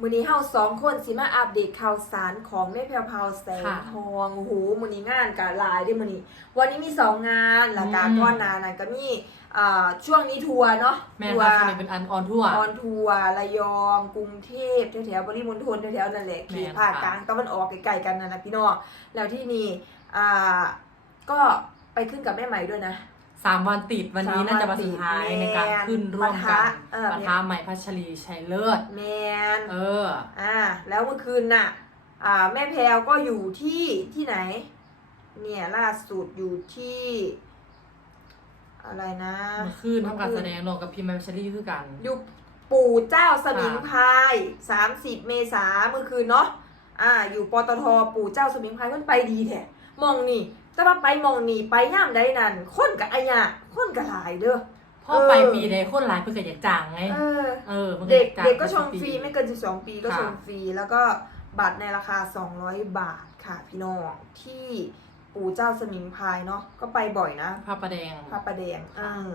มือนี้เฮาสองคนสิมาอัปเดตข่าวสารของแม่แพรวพราวแสงค่ะทองโอ้โหมือนี้งานกะหลายเด้วยมือนี้ วันนี้มีสองงานแล้วก็อืม ก้อนหนานั้นก็มีอ่าช่วงนี้ทัวร์เนาะแม่ทัวค่ะร์ ส่วนนี้เป็นอันออนทั่วร์ออนทัวร์ระยอง กรุงเทพแถวๆบริมณฑลแถวๆนั่นแหละแม่เขีนภาคค่ะ กลางตะวันออกไกลๆกันนั่นนะพี่น้องแล้วที่นี่อ่าก็ไปขึ้นกับแม่ใหม่ด้วยนะ สามวันติดวันนี้สามวันน่าจะวันสุดท้ายติดในการขึ้นร่วมปะกัทะนเออปะทะใหม่พัชรีชัยเลิศแมนเอออ่าแล้วเมื่อคืนน่ะอ่าแม่แพรวก็อยู่ที่ที่ไหน เนี่ยล่าสุดอยู่ที่ อะไรนะเมื่อคืนทำการแสดงรวมกับพิมพ์พัชรีคือกันอยู่ปู่เจ้าสมิงพรายสามสิบเมษาเมื่อคืนเนาะอ่า อยู่ปตทปู่เจ้าสมิงพรายมันไปดีแท้มองนี่ แต่ว่าไปมองนี่ไปย่ามใดนั่นคนกับอายะคนกับหลายเด้อ พ่อไปปีใดคนหลายเพื่ออยากจ้างไง เออ เออพิ่นเด็กอยาจ้างเด็กก็ชมทุฟรีปีไม่เกิน 12 ปีก็ค่ะชมฟรี แล้วก็บัตรในราคา 200 บาทค่ะพี่น้องที่ปู่เจ้าสมิงพรายเนาะก็ไปบ่อยนะพระประแดง พระประแดงค่ะอืม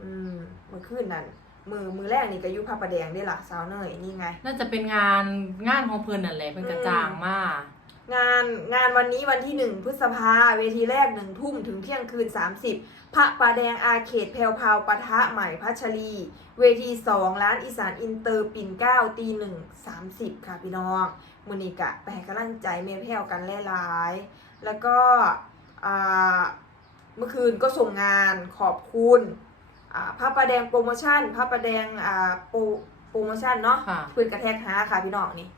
อืมมือขึ้นนั่นมือมือแรกนี่ก็อยุพระประแดงได้ละสาวเนยนี่ไง น่าจะเป็นงานงานของเพิ่นนั่นแหละเพิ่นกระจ้างมาก งานงานวันนี้วันที่หนึ่งพฤษภาเวทีแรกหนึ่งทุ่มถึงเที่ยงคืน 30 พระประแดงอาเขตแพรวพราวปะทะใหม่พัชรี เวทีสองร้านอีสานอินเตอร์ปิ่นเกล้าตีหนึ่งสามสิบค่ะพี่น้องมือนิกะไปให้กำลังใจเมแพรวกันหลายๆแล้วก็อ่าเมื่อคืนก็ส่งงานขอบคุณอ่าพระประแดงโปรโมชั่นพระประแดงอ่าโปรโปรโมชั่นเนาะค่ะเพื่อนกระแทกหาค่ะพี่น้องนี่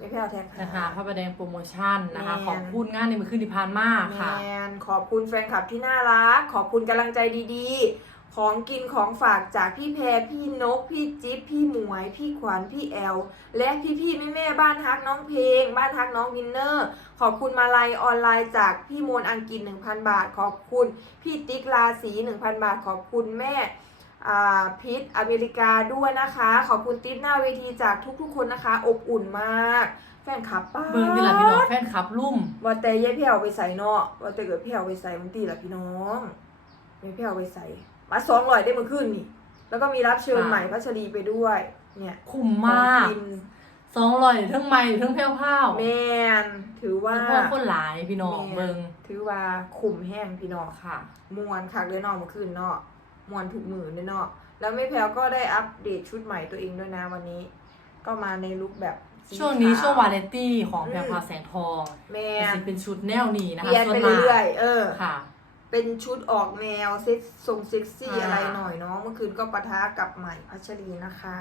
เมแพรวแทกหานะคะพระประแดงโปรโมชั่นนะคะ แมน ขอบคุณงานในมือคืนที่ผ่านมาค่ะ แมนขอบคุณแฟนคลับที่น่ารัก ขอบคุณกำลังใจดีๆ ของกินของฝากจากพี่แพรพี่นก พี่จิ๊บพี่หมวย พี่ขวัญพี่แอล และพี่ๆแม่แม่ๆบ้านฮักน้องเพลง บ้านฮักน้องวินเนอร์ ขอบคุณมาลัยออนไลน์จากพี่มวลอังกฤษ1,000 บาท ขอบคุณ พี่ติ๊กลาสี1,000 บาท ขอบคุณแม่อ่า พิษอเมริกาด้วยนะคะ ขอบคุณติ๊บหน้าเวทีจากทุกๆ คนนะคะ อบอุ่นมาก แฟนคลับป้าเบิ่งที่หลังพี่น้องแฟนคลับลุ่มว่าแต่ยายเพียวไปใส่เนาะว่าแต่เกิดเพียวไปใส่มันตีละพี่น้องยายเพียวไปใส่มาสองร้อยได้เมื่อคืนนี่ แล้วก็มีรับเชิญค่ะใหม่พัชรีไปด้วย เนี่ยคุ้มมากของนสองร้อยทั้งไม้ทั้งแพ้วพ้าวแมนถือว่าพ่อคนหลายพี่น้องแม่เบิ่งถือว่าขุมแห้งพี่น้องค่ะมวนคักเลยเนาะเมื่อคืนเนาะ มวนถูกมือเลยเนาะแล้วแม่แพลวก็ได้อัปเดตชุดใหม่ตัวเองด้วยนะวันนี้ ก็มาในลุคแบบสีช่วงนี้ขช่วงวาเลนตี้ของอืมแพรวพราวแสงทองแมจะนสิเป็นชุดแนวนี้นะเปคะลี่ยนส่วไปนมากเรื่อยๆเออค่ะ เป็นชุดออกแนวเซ็กทรงเซ็กซี่อ่าอะไรหน่อยเนาะเมื่อคืนก็ปะทะกับใหม่พัชรีนะคะ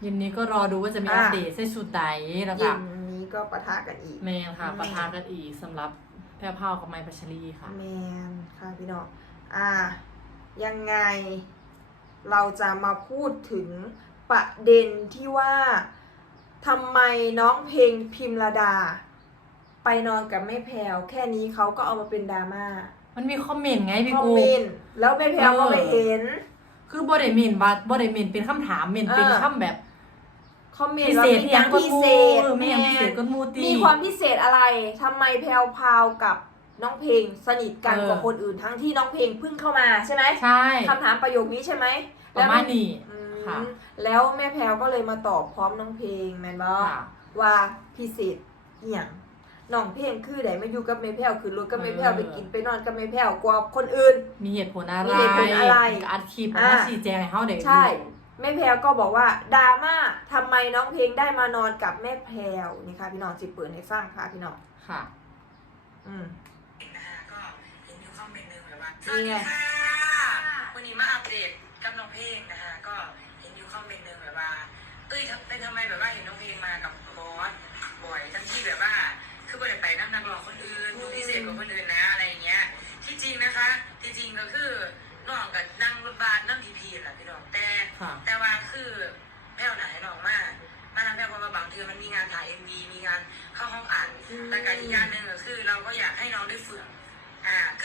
เย็นนี้ก็รอดูว่าจะมีอะอัปเดตใส่ชุดใดแล้วเย็ก็นนี้ก็ปะทะกันอีกแมนค่ะอืมปะทะกันอีกสำหรับแพรวพราวกับไม้พัชรีค่ะแมนค่ะพี่น้องอ่า ยังไง เราจะมาพูดถึงประเด็นที่ว่าทำไมน้องเพลงพิมระดา ไปนอนกับแม่แพรวแค่นี้เขาก็เอามาเป็นดราม่ามันมีคอมเมนต์ไงพี่คอมกูเมนต์แล้วแม่แพรวก็ไปเห็น คือบอดเมนบัดบอดเมนเป็นคำถามเมนเป็นเออคำแบบคอมเมนพิต์ว่าเศษมีที่ยังพิพิเศเศษษไม่ยังพิเศษก็มูตีมีความพิเศษอะไรทำไมแพลวพราวกับ น้องเพลงสนิทกันเออ กว่าคนอื่นทั้งที่น้องเพลงเพิ่งเข้ามาใช่ไหมใช่ คำถามประโยคนี้ใช่ไหมประมาณนี้ อืมค่ะ แล้วแม่แพลวก็เลยมาตอบพร้อมน้องเพลงแมนบอค่ะ ว่าพิเศษอหย่างน้องเพลงคือไหนมาอยู่กับแม่แพลวคือรถกับแม่แพลวเออ ไปกินไปนอนกับแม่แพลวกว่าคนอื่น มีเหตุผลอะไรมีเหตุผลอะไรก็อัดคลิปอะมาชี้แจงให้เขาได้ใช่รู้แม่แพลวก็บอกว่าดราม่าทำไมน้องเพลงได้มานอนกับแม่แพลวนี่ค่ะพี่น้องจิเปิดให้ฟังค่ะพี่น้องค่ะ อืม สวัสดีค่ะวันนี้มาอัปเดตกับน้องเพลงนะคะก็เห็นอยู่คอมเมนต์หนึ่งแบบว่า เอ้ยเป็นทำไมแบบว่าเห็นน้องเพลงมากับบอสบ่อยทั้งที่แบบว่า คือบ่ได้ไปนั่งนักร้องคนอื่นดูพิเศษกว่าคนอื่น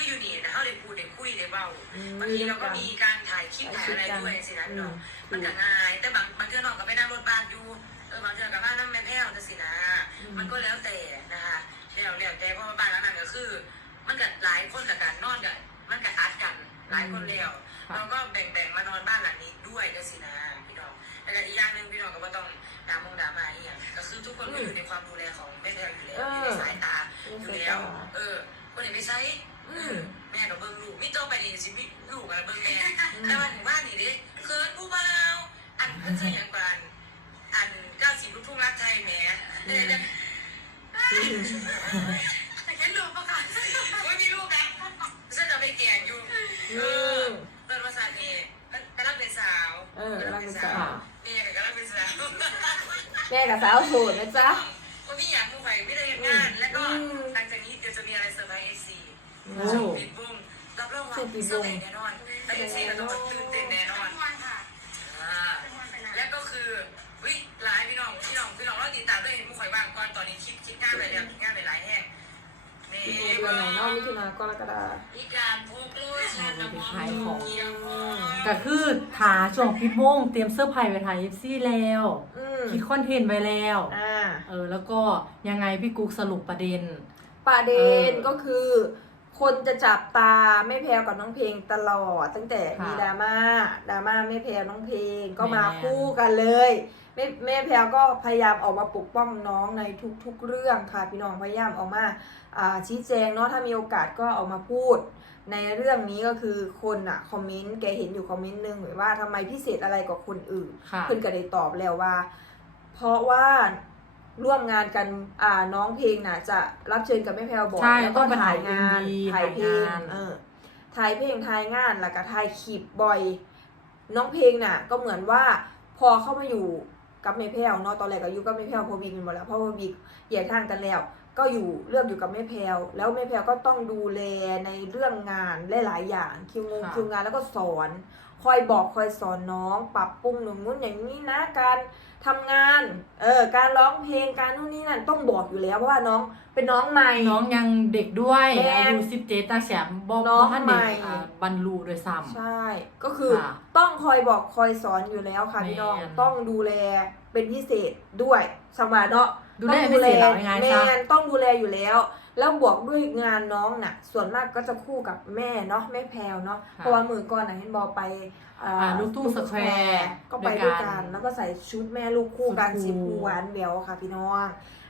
อ่าคืออยู่นี่นะเขาได้พูดได้คุยได้เบาบางทีเราก็มีการถ่ายคลิปถ่ายอะไรด้วยสินะพี่น้องมันก็ง่ายแต่บางบางเทื่อน้องก็ไปนั่งรถบัสอยู่เออบางเทื่อกับบ้านนั่งแม่แพ้วจะสินะมันก็แล้วแต่นะคะแล้วแล้วแต่เพราะว่าบ้านหลังนั้นก็คือ มันก็หลายคนละกันนอนกันมันก็อัดกันหลายคนแล้วค่ะเราก็แบ่งๆมานอนบ้านหลังนี้ด้วยก็สินะพี่น้องแล้วก็อีกอย่างหนึ่งพี่น้องก็บ่ต้องด่ามงด่ามาอคนก็อยู่ในความดูแลของแม่แพรอยู่แล้วเอออยู่ในสายตาอยู่แล้วในสายตาเออคนอื่นไม่ใช้ อืมแม่กับเบิ้งลูกมิโตไปนี่สิมิลูกกับเบิ้งแม่แต่วันถึงบ้านนี่เด้เคินผู้เบาอันก็คืออย่างกานอันเก้าสิบลูกทุ่งรักไทยแหม่เออเห็นลูกปะคะไม่มีลูกนะฉันจะไปแก่อยู่เออตอนภาษาเอกกำลังเป็นสาวเออกำลังเป็นสาวแม่กำลังเป็นสาว แม่กับสาวโสดนะจ๊ะค โอ้ช่วงปิดวงรับรองว่าช่วงปิดวงเซอร์ไพรส์แน่นอนไปเอซีเราต้องตื่นเต้นแน่นอนอ่าและก็คือวิหลายพี่น้องพี่น้องพี่น้องเราติดตามด้วยเห็นมุ้งข่อยบ้างก่อนตอนนี้คิดคิดงานไปแล้วคิดงานไปหลายแห่งนี่อีกเดือนไหนเนอกมิถุนากรกฎามีการพูดด้วยชาติน้ำมันเกี่ยวข้องก็คือถาช่วงพิดโมงเตรียมเสื้อร์ไผ่ไปถ่ายเอฟซีแล้วอืมคิดคอนเทนต์ไว้แล้วอ่าเออแล้วก็ยังไงพี่กุ๊กสรุปประเด็นประเด็นเออก็คือ คนจะจับตาแม่แพรวกับน้องเพลงตลอด ตั้งแต่ค่ะมีดราม่าดราม่าแม่แพรวน้องเพลงก็มาแม่คู่กันเลยแม่แม่แพรวก็พยายามออกมาปกป้องน้องในทุกๆเรื่องค่ะพี่น้องพยายามออกมาอ่าชี้แจงเนาะถ้ามีโอกาสก็ออกมาพูด ในเรื่องนี้ก็คือคนอะคอมเมนต์แกเห็นอยู่คอมเมนต์หนึงว่าทำไมพิเศษอะไรกว่าคนอื่นค่ะเพื่อนก็ได้ตอบแล้วว่า เพราะว่า ร่วมงานกันอ่าน้องเพลงน่ะ จะรับเชิญกับแม่แพรวบ่อยใช่แล้วต้ก็องไปถ่ายถ่ายงาน MV ถ่ายเพลงถ่ายงาน เออถ่ายเพลงถ่ายงานแล้วก็ถ่ายคลิปบ่อย น้องเพลงน่ะ ก็เหมือนว่าพอเข้ามาอยู่กับแม่แพรวเนาะตอนแรกก็อยู่กับแม่แพรวพอบิ๊กกันหมดแล้วเพราะว่าบิ๊กแยกทางกันแล้ว ก็อยู่เลือกอยู่กับแม่แพรวแล้วแม่แพรวก็ต้องดูแลในเรื่องงานหลายๆอย่างคิวงงค่ะ คิวงานแล้วก็สอน คอยบอกคอยสอนน้อง ปรับปรุงหนึ่งนู้นอย่างนี้นะ การทำงาน เออ การร้องเพลง การนู่นนี่นั่นต้องบอกอยู่แล้วเพราะว่าน้องเป็นน้องใหม่ น้องยังเด็กด้วยแม่อายุสิบเจ็ดตาแฉมบอกน้องว่าท่านเด็กใหม่อ่าบรรลุโดวยซ้ใช่ ก็คือค่ะต้องคอยบอกคอยสอนอยู่แล้วค่ะแม่นพี่น้อง ต้องดูแลเป็นพิเศษด้วยสมาเนาะ ดูแลต้องพิเศษเอาง่ายๆแมซะนต้องดูแลอยู่แล้ว แล้วบวกด้วยงานน้องน่ะ ส่วนมากก็จะคู่กับแม่เนาะแม่แพรวเนาะเพราะว่ามือก่อนน่ะเห็นบอกไปอ่าอ่าลูกทุ่งสแควร์ก็ไปด้วยด้วยกักันนแล้วก็ใส่ชุดแม่ลูกคู่กันชุดคู่สีฟูหวานแหววค่ะพี่น้อง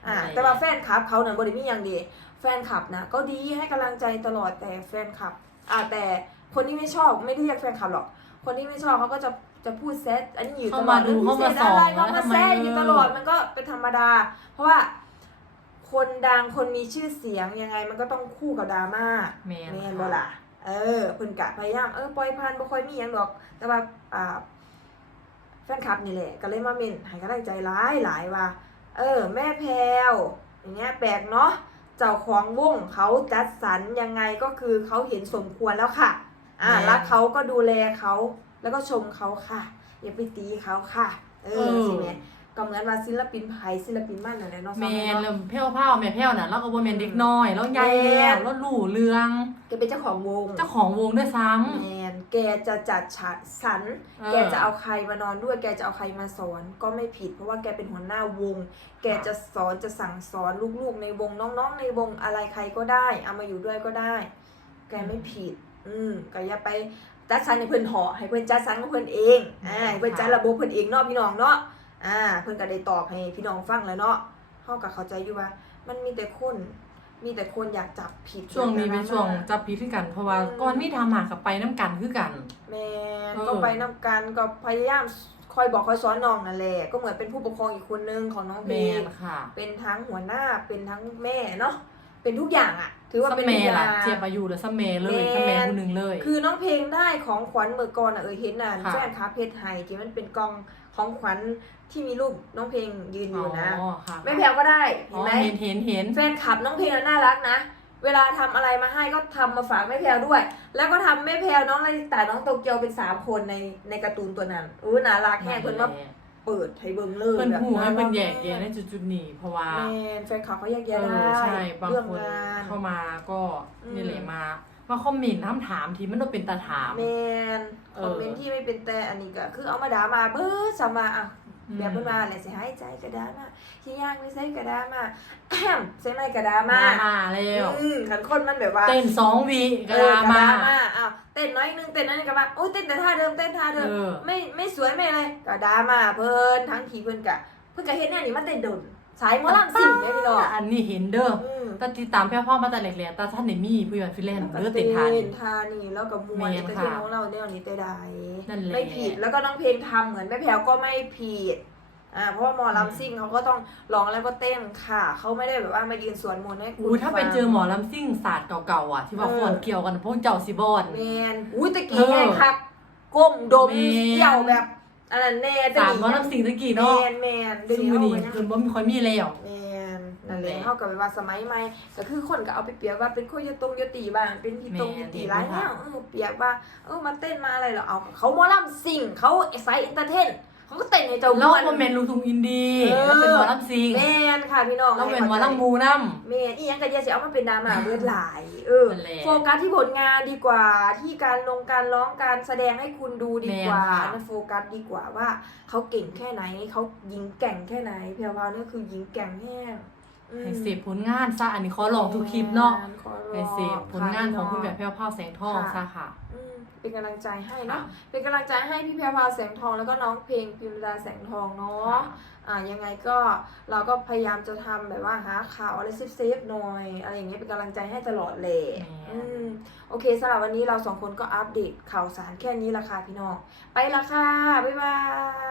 อ่าใช่แต่ว่าแฟนคลับเขาเนี่ยบริมีอย่างดีแฟนคลับนะก็ดีให้กำลังใจตลอดแต่แฟนคลับอ่าแต่คนที่ไม่ชอบไม่ได้เรียกแฟนคลับหรอก คนที่ไม่ชอบเขาก็จะ จะพูดแซดอันนี้อยู่ตเข้าลอมาดดูพิเศษเข้ามาส่องอะไรเขาแล้วมาทำไมแซดอยู่ตลอดมันก็เป็นธรรมดา เพราะว่าคนดังคนมีชื่อเสียงยังไงมันก็ต้องคู่กับดราม่าแม่นแม่นค่ะบ่ล่ะเออเพิ่นกะพยายามเออปล่อยผ่านบ่ค่อยมีหยังดอก แต่ว่าอ่าแฟนคลับนี่แหละ ก็เลยมาเม่นให้กำลังใจหลายหลายว่า เออ แม่แพรวอย่างเงี้ยแปลกเนาะเจ้าของวงเขาจัดสรรยังไงก็คือเขาเห็นสมควรแล้วค่ะ อ่าแม่นรักเขาก็ดูแลเขา แล้วก็ชมเขาค่ะ อย่าไปตีเขาค่ะ เอเอออสิแม่ก็เหมือนว่าศิลปินไทยศิลปินบ้านนั่นแหละเนาะแมซ้ำนเนาะแล้วเพี้ยวเผาแม่เพี้ยวน่ะแล้วก็บ่แมนเด็กน้อยแล้วใหญ่แล้วแล้วหลู่เรืองแกเป็นเจ้าของวง เจ้าของวงด้วยซ้แมนแกจะจัดฉากสรรเออแกจะเอาใครมานอนด้วย แกจะเอาใครมาสอนก็ไม่ผิด เพราะว่าแกเป็นหัวหน้าวง แกจะสอนจะสั่งสอนลูกๆ ในวงน้องๆ ในวงอะไรใครก็ได้ เอามาอยู่ด้วยก็ได้ แกไม่ผิด อืมก็อย่าไป จัดสรรให้เพื่อนหอให้เพื่อนจัดสรรของเพื่อนเองอ่าให้เพื่อนจัดระบบเพื่อนเองเนาะพี่น้องเนาะอ่าเพื่อนก็ได้ตอบให้พี่น้องฟังแล้วเนาะเขาก็เข้าใจอยู่ว่า มันมีแต่คนมีแต่คนอยากจับผิดำช่วงนี้เป็นช่วงจับพีขึ้นกัน เพราะว่าก่อนมีทำหากับไปน้ำกันคือกันแม่นเออก็ไปนำกันก็พยายามคอยบอกคอยสอนน้องนั่นแหละก็เหมือนเป็นผู้ปกครองอีกคนนึงของน้องเพแมลงนค่ะเป็นทั้งหัวหน้าเป็นทั้งแม่เนาะ เป็นทุกอย่างอะถือว่าซัมเป็นเมทุกอล่ะย่างเทียบอายุแล้วซัมเมเลยแม่นซัมเมผู้หนึ่งเลย คือน้องเพลงได้ของขวัญเมื่อก่อนอะเออเห็นน่ะค่ะแฟนคาเพชรไฮที่มันเป็นกล่องของขวัญที่มีรูปน้องเพลงยืนอยู่นะ อ๋อค่ะแม่แพรวก็ได้อ๋เห็อนไหม เห็นเห็นเห็น แฟนคลับน้องเพลงน่ะน่ารักนะ เวลาทำอะไรมาให้ก็ทำมาฝากแม่แพรวด้วย แล้วก็ทำแม่แพรวน้องนาริตาน้องโตเกียวเป็นสามคนในในการ์ตูนตัวนั้นอู้น่ารักแห้งเพิ่นมา เปิดให้เบิ่งเลยเพิ่นแบบหูให้เพิ่นแยกาแยะในจุดๆนี้ เพราะว่าแมนแฟนคลับเขาแยกเอแยะได้อใช่บางเรื่องคนงานเข้ามาก็อืมนี่แหละมามาคอมเมนต์ถามถามที่มันต้องเป็นตาถามแมนเอคออมเมนต์ที่ไม่เป็นแต่อันนี้ก็คือเอามาด่ามาเบิดซะมาอะอืม แบบเพิ่นมาแหละสิหายใจกระดามาที่ย่างไม่ใส่กระดามาแอมใส่ไม้กระดามามามาแล้วอืมขันคนมันแบบว่าเต้นสองวีกเอระอดามาอ้าวเต้นน้อยนึงเต้นน้อยนึงก็มาโอ้ยเต้นแต่ท่าเดิมเต้นท่าเดิมเออไม่ไม่สวยไม่อะไรก็ดราม่าเพิ่นทั้งทีเพิ่นกะเพิ่นกะเฮ็ดแนวนี้มาเต้นโดนสายหมอลำสิ่งเนี่ยพี่น้องอันนี้เห็นเด้ออืม ตาติดตามแพ่พ่อมาแต่แรกๆตาท่านได้มีผู้ใหญ่ฟิแลนด์เด้อเต็นทานเต้นทานี่แล้วกับมวแม่นนเต้นค่ะของเราเนี่ยนี้แต่ใดนั่นแหละไม่ผิดแล้วก็น้องเพลงทำเหมือนแม่แพรวก็ไม่ผิดอ่าเพราะว่าหมอลำซิ่งเขาก็ต้องร้องแล้วก็เต้นค่ะ เขาไม่ได้แบบว่ามายืนสวนมนต์ให้คุณอู้ถ้าไปฟังเจอหมอลำซิ่งศาสตร์เก่าๆอะที่ว่าเออฟอนเกี่ยวกันพวกเจ้าสิบอนแมนอุ้ยตะกี้เออไงครับก้มดมแม่นเกี่ยวแบบอันนั้นแน่สามหมอลำซิ่งตะกี้แมเนาะนแมนซึ่งเดี๋ยวมื้อนี้นี้เอาไปคือบ่มีค่อยมีแล้วแมน นั่นแหละแม่นเท่ากับว่าสมัยใหม่ก็คือคนก็เอาไปเปรียบว่าเป็นโคยตรงโยตีบ้าง เป็นพี่ตรงแม่พี่นตีเห็นร้ายค่ะแนวเออเปรียบว่าเออมาเต้นมาอะไรเหรอเอาเขาหมอลำซิ่งเขาไซส์เอนเตอร์เทนเขาก็เต้นในเจ้าเราม่วนบ่แม่นลูกทุ่งอินดี้เออเราเป็นหมอลำซิ่งแมนค่ะพี่น้องเราเป็นหมอลำมูนํแมนอีหยังก็อย่าสิเอามาเป็นดราม่าเลือดไหลเออนั่นแหละโฟกัสที่ผลงานดีกว่าที่การลงการร้องการแสดงให้คุณดูดีกว่าแม่นค่ะนะโฟกัสดีกว่าว่าเขาเก่งแค่ไหนเขายิงแกร่งแค่ไหนเพียวพาวนี่คือยิงแกร่งแห้งอืม ให้เสพผลงานซะอันนี้ขอลองทุกคลิปเนาะขอร้องให้เสพผลงานของคุณแบบะแพ่วพราวแสงทองซะค่ะอืมเป็นกำลังใจให้ค่ะเนาะเป็นกำลังใจให้พี่แพรวพราวแสงทองแล้วก็น้องเพลงพิมรดาแสงทองเนาะอ่ายังไงก็เราก็พยายามจะทำแบบว่าหาข่าวอะไรเซฟๆหน่อยอะไรอย่างเงี้ยเป็นกำลังใจให้ตลอดเลยแหมอืมโอเคสำหรับวันนี้เราสองคนก็อัปเดตข่าวสารแค่นี้ละค่ะพี่น้องไปละค่ะบ๊ายบาย